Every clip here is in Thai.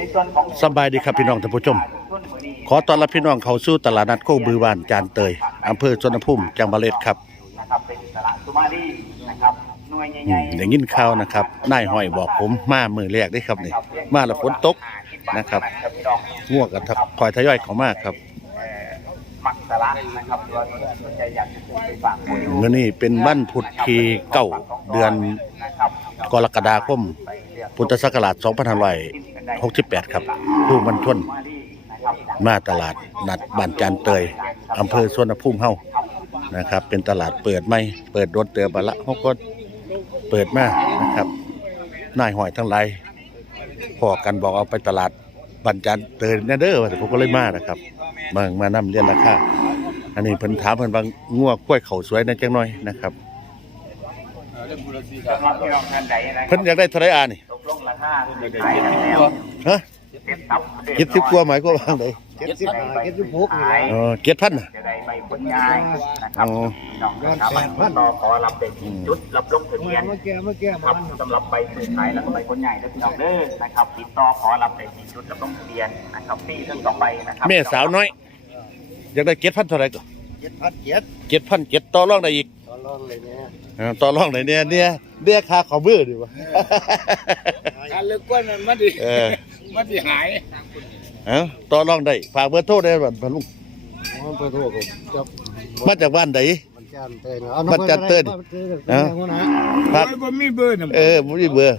ในส่วนของสบายดีครับพี่น้องท่านผู้ชม ขอต้อนรับพี่น้องเข้าสู่ตลาดนัดโคกบือบ้านจานเตยอำเภอสวนภูมิจังหวัดเลยครับนะครับเป็นตลาดสุมาลีนะครับหน่วยอืใหญ่มได้ยินข่าวนะครับนายห้อยบอกผมมามือแรกได้ครับนี่มาแล้วฝนตกนะครับพี่น้องง่วงกันทับคอยทยอยเขามากครับเอ่อมักสละนะครับตัวนี้สนใจอยากจะซื้อไปฝากผู้อยู่เมื่อนี้เป็นวันพุธที่เก้าเดือนนะครับกรกฎาคม พุทธศักราช 2568 ครับดูมันชนมาตลาดนัดบ้านจานเตยอำเภอสวนภูมิเฮานะครับ เป็นตลาดเปิดไหมเปิดโดนเตือบดละเขาก็เปิดมานะครับนายหอยทั้งหลายพอกันบอกเอาไปตลาดบ้านจานเตยแน่เด้อว่าแต่ผมก็เลยมานะครับมามานํเรียนราคาอันนี้เพิ่นถามเพิ่นบางงัวกล้วยเขาสวยนะจังหน่อยนะครับสำหรับพี่น้องท่านใดนะคเพิ่รับนอยากได้เท่าไหรอ่านี่ ฮะเป็นตับเจ็ดสิบกว่าหมายก็ว่าไงเจ็ดสิบเจ็ดสิบหกเออเจ็ดพันน่ะจะได้ใบผลงานนะครับอ๋อพี่น้องสามารถต่อขอรับได้ที่จุดรับลงทะเบียนเมื่อกี้เมื่อกี้คมัรับนสำหรับใบซื้อขายแล้วก็ใบผลใหญ่และพี่น้องเด้อนะครับติดต่อขอรับได้ที่จุดรับลงทะเบียนนะครับฟรีทั้งสองใบนะครับแม่สาวน้อยอยากได้เจ็ดพันเท่าไหรก็เจ็ดพันเจ็ดเจ็ดพันเจ็ดต่อรองได้อีก ตอนรองเลยเนี่ยอ่าต่อรองไหนเนี่ยเนี่ยเนี่ยค่าขอมือดีวะการเลือกกล้วยมันมันดิเออมันดิหายเอาต่อรองได้ฝากเบอร์โทรได้บัดบัดลุงมันไปโทษผมจับมาจากบ้านใด มันจานเต้นเอามันจานเต้นเอาฝากผมมีเบอร์นะเออผมมีเบอร์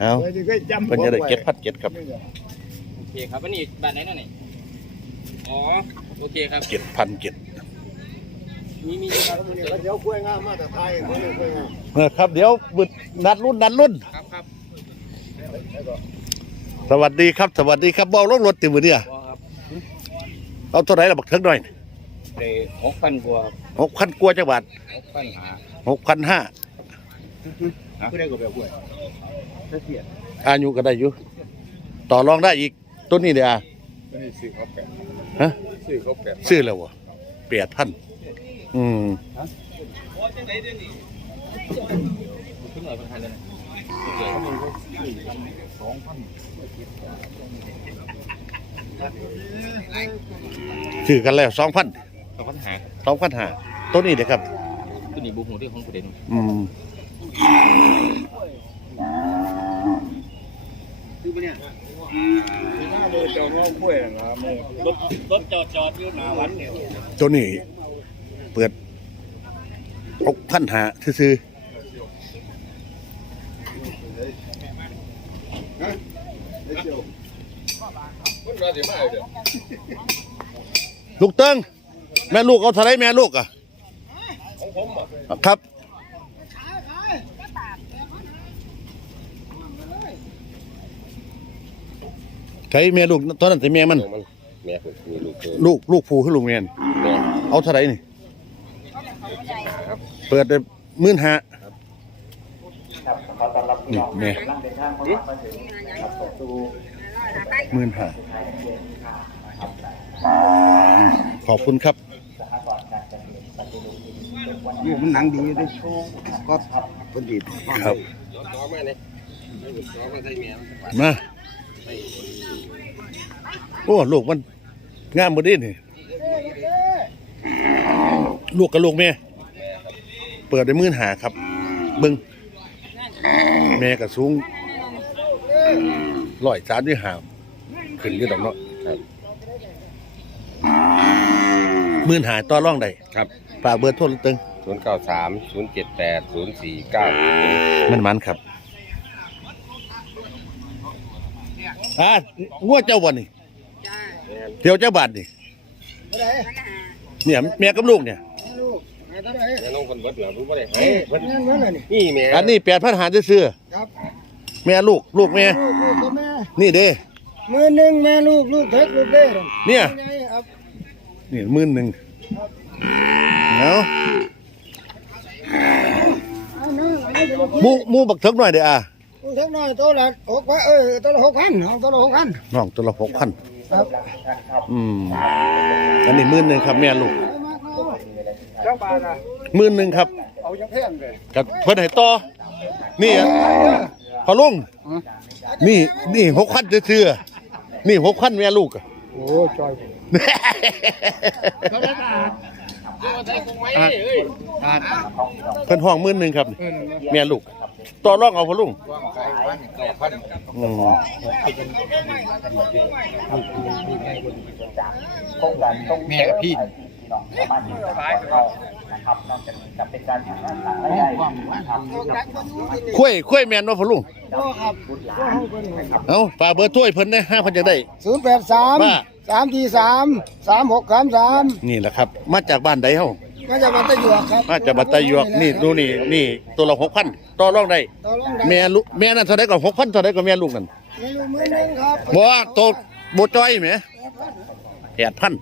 เอาไว้ที่เคยจำเป็นจะได้เจ็ดพันเจ็ดครับโอเคครับวันนี้บ้านไหนนั่นนี่อ๋อ โอเคครับเจ็ดพันเจ็ด มีมีครับเดี๋ยวกล้วยงามมาแต่ไทยเขาเลยกล้วยงามเออครับ เดี๋ยวบึดนัดรุ่นนัดรุ่นครับครับสวัสดีครับ สวัสดีครับบอกรถรถติมือเนี่ยบอครับเอาเท่าไหร่ละบักเทิงหน่อยเดหกพันกว่าหกพันกว่าจังหวัดหกพันหาหกพันห้ากล้วยก็แบบกล้วยอายุก็ได้อยู่ต่อรองได้อีกต้นนี้เดียวไม่ได้ซื้อเขาแปดฮะซื้อเขาแปดซื้อแล้ววะแปดพัน อืมขึ้นหน่อยพันพันเลยนะโอเคซื้อกันแล้วสองพันสองพันหาสองพันห้าต้นนี้เดียครับขึ้นนี่บุกหัวที่ของผู้เด่นอืมเลยเจ้าน้องกล้วยนะโมรถรถจอดจอดอยู่หน้าวัดเนี่ยตัวนี้ เปิดหกพันห้าซื้อๆลูกเติ้งแม่ลูกเอาเท่าไหรแม่ลูกอะครับใช้แม่ลูกตอนนั้นแต่แม่มันแม่ผมมีลูกเกินลูกลูกผู้คือลูกแม่นแม่เอาเท่าไหร่นี่ เปิดได้หมื่นห้าครับขอต้อนรับพี่น้องนี่แม่กำลังเดินทางเข้ามาถึงนะครับประตูหมื่นห้าขอบคุณครับอยู่มันหนังดีด้วยก็พอดีครับน้องแม่เนี่ยน้องแม่ใช่แม่มาโอ้ลูกมันงามบดีนี่ลูกกับลูกแม่ เปิดได้หมื่นหาครับ เบิ้งแม่กับสูงร้อยสามที่หาขึ้นอยู่ดอกเนาะหมื่นหาต่อร่องได้ครับฝากเบอร์โทรตึงศูนย์เก้าสามศูนย์เจ็ดแปดศูนย์สี่เก้ามันมันครับอ่างัวเจ้าวันนี่เดี๋ยวเจ้าบาทนี่เนี่ยแม่กับลูกเนี่ยลูกไอ้ ท่านไหนแม่น้องคนเบิดเหรอรู้ป่ะเนี่ยเฮ้ยเพิ่นนั่นเพิ่นน่ะนี่นี่แม่อันนี้แปดพันหาจะซื้อครับแม่ลูกลูกแม่ ลูกลูกกับแม่นี่เด้ มือหนึ่งแม่ลูกลูกเท็กลูกเด้อเนี่ย ไงครับนี่หมื่นหนึ่งเอาเอาเนาะเอาไปลูกหมูหมูบักเถิกหน่อยเด้ออะลูกเท็กน้อยตัวละหกพันเออตัวละหกพันเอาตัวละหกพันน้องตัวละหกพันครับอืมอันนี้หมื่นหนึ่งครับแม่ลูก เอามาเอาเจ้าบ้านอะหมื่นหนึ่งครับเอาจังแพงเลยกับเพิ่นให้ต่อนี่อะพพอลุงนี่นี่หกพันเชื่อๆนี่หกพันแม่ลูกอะ โอ้จอยเพิ่นห้องหมื่นหนึ่งครับนี่แม่ลูก ต่อรองเอาพอลุงอืมโครงการตรงแม่กับพี่ น้องสามารถที่จะขอเข้านะครับนอกจากนี้จะเป็นการหาทางรายได้นะครับคุ้ยคุ้ยแม่นว่าพอลุงก็ครับก็ให้เพิ่นเอ้าฝากเบอร์ถ้วยเพิ่นได้ห้าพันจะได้ศูนย์แปดสามว่าสามทีสามสามหกสามสามนี่แหละครับ มาจากบ้านใดเฮามาจากบันตะหยวกครับมาจากบัตรหยวกนี่ดูนี่นี่ตัวละหกพันต่อรองได้ต่อรองได้แม่ลูกแม่นั่นเท่าไดก็หกพันเท่าไดก็แม่ลูกนั่นไม่รู้มือหนึงครับบ่โตโบจอยแหมแปดพัน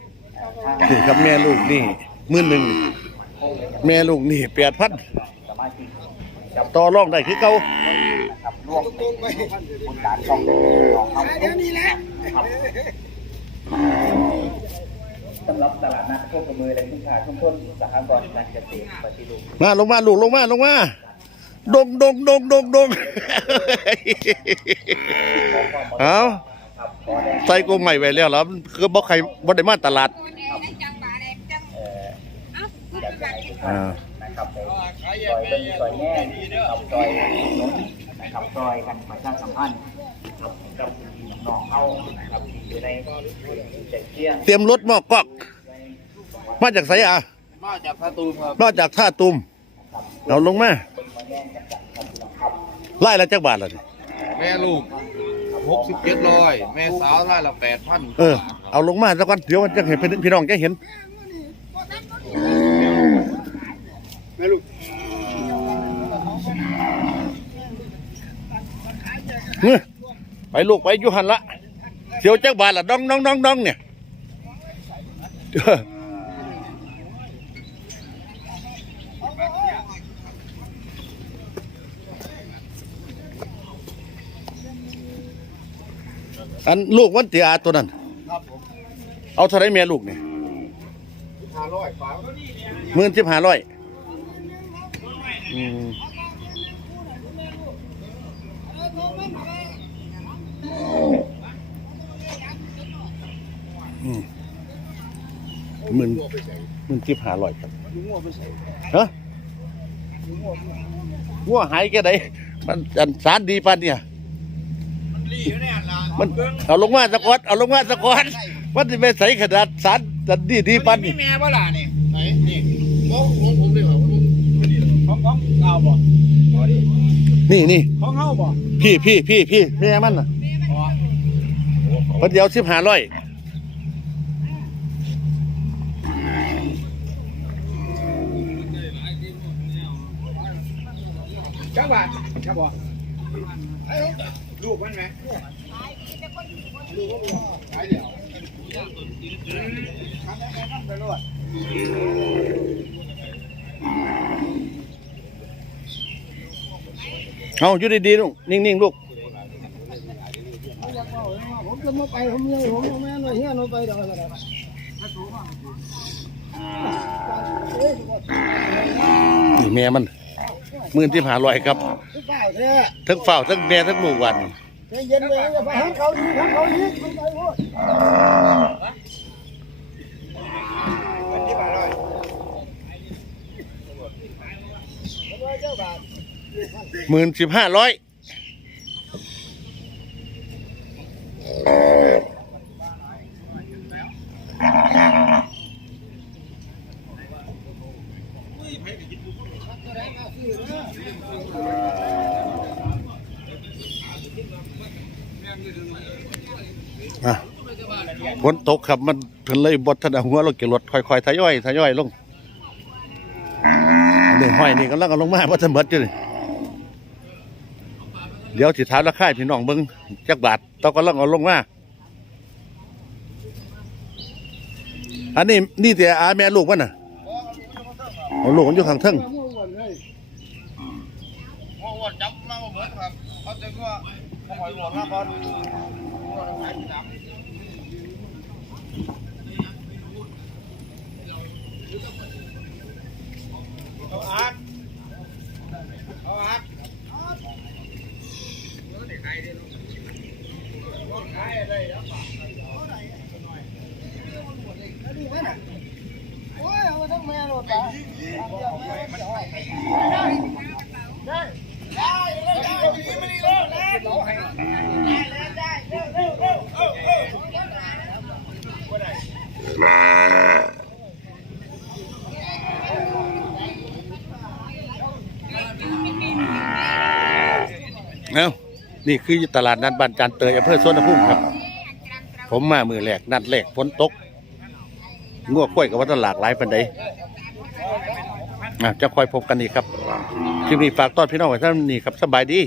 นี่ครับแม่ลูกนี่หมื่นหนึ่งแม่ลูกนี่แปดพันต่อรองได้คือเก่าร่วมตรงไปบุญหลานช่องน้องเขาเดี๋ยวนี้แหละสำหรับตลาดนัดโคกระมือและผู้ค้าชุมชนสหกรณ์การเกษตรปฏิรูปมาลงมาลูกลงมาลงมาดงดงดงดงดงเอาใส่กรงใหม่ไว้แล้วแล้วคือบ่ใครบ่ได้มาตลาด อ่า นะครับในซอยเป็นซอยแง่นะครับซอยนนนะครับซอยกันประชาสัมพันธ์นะครับกับน้องเอานะครับที่อยู่ในเจ็ดเที่ยงเตรียมรถหม้อกอก มาจากไสอะมาจากพาตูมครับมาจากท่าตุมเอาลงมาไล่ละจักบาทละนี่แม่ลูกหกสิบเจ็ดร้อยแม่สาวไล่ละแปดพันเออ เอาลงมาสักวันเดี๋ยวมันจะเห็นพี่พี่น้องจะเห็น เฮ้ยไปลูกไปอยุหันละเดี๋ยวจักบาทละดองดองดองดองเนี่ยเอออันลูกวันเตียตัวนั้นเอาเท่าไรแม่ลูกเนี่ยห้าร้อยฝาหมื่นสิบห้าร้อย อืมอืมหมื่นหมื่นสิบห้าร้อยครับฮะงัวหายแค่ไหนมันอันสารดีปันเนี่ย มันเอาลงมาสะกอตเอาลงมาสะกอตมันจะไปใส่ขนาดสารสันดีดีปันนี่แม่บ่ล่ะนี่ไหนนี่มองมองผมเลยเหรอ ของของเอาบ่ นี่นี่ของเฮาบ่พี่พี่พี่พี่แม่มันน่ะเพิ่นเดียวสิบห้าร้อยจักบาทครับบ่ลูกมันไหมเเอาอยู่ดีๆลูกนิ่งๆลูกผมจะมาไปผมยังผมเอาแม่หน่อยเฮียหน่อยไปเดี๋ยวอะไรนี่แม่มันมื่นสิบห้าร้อยครับทั้งเฝ้าทั้งแม่ทั้งลูกวันเย็นเลยอย่าไปหันเขาดีหันเขาดีมันไปพูด หมื่นสิบห้าร้อยอะฝนตกครับมันเพิ่นเลยบดทันาหัวลงเกี่ยวรถค่อยๆทยอยทยอยลงอันนี่ห้อยนี่กำลังเอาลงมาบ่ทันเบิดอยู่นี่ เดี๋ยวสิถามราคาพี่น้องเบิ่งจักบาทต้องก็ลองเอาลงมาอันนี้นี่แต่อาแม่ลูกมันน่ะเอาลูกมันอยู่ข้างเทิง มองว่าจับมาบ่เหมือนครับเขาจะว่าเขาหอยหลวงนะบอล อ เอ้านี่คืออยู่ตลาดนัดบ้านจานเตยอำเภอสวนภูมิครับ ผมมามือแรกนัดแรกฝนตกงัวกล้วยกับว่าตลาดหลายปันใด อะจะคอยพบกันอีกครับคลิปนี้ฝากต้อนพี่น้องไว้ท่านนี่ครับสบายดีส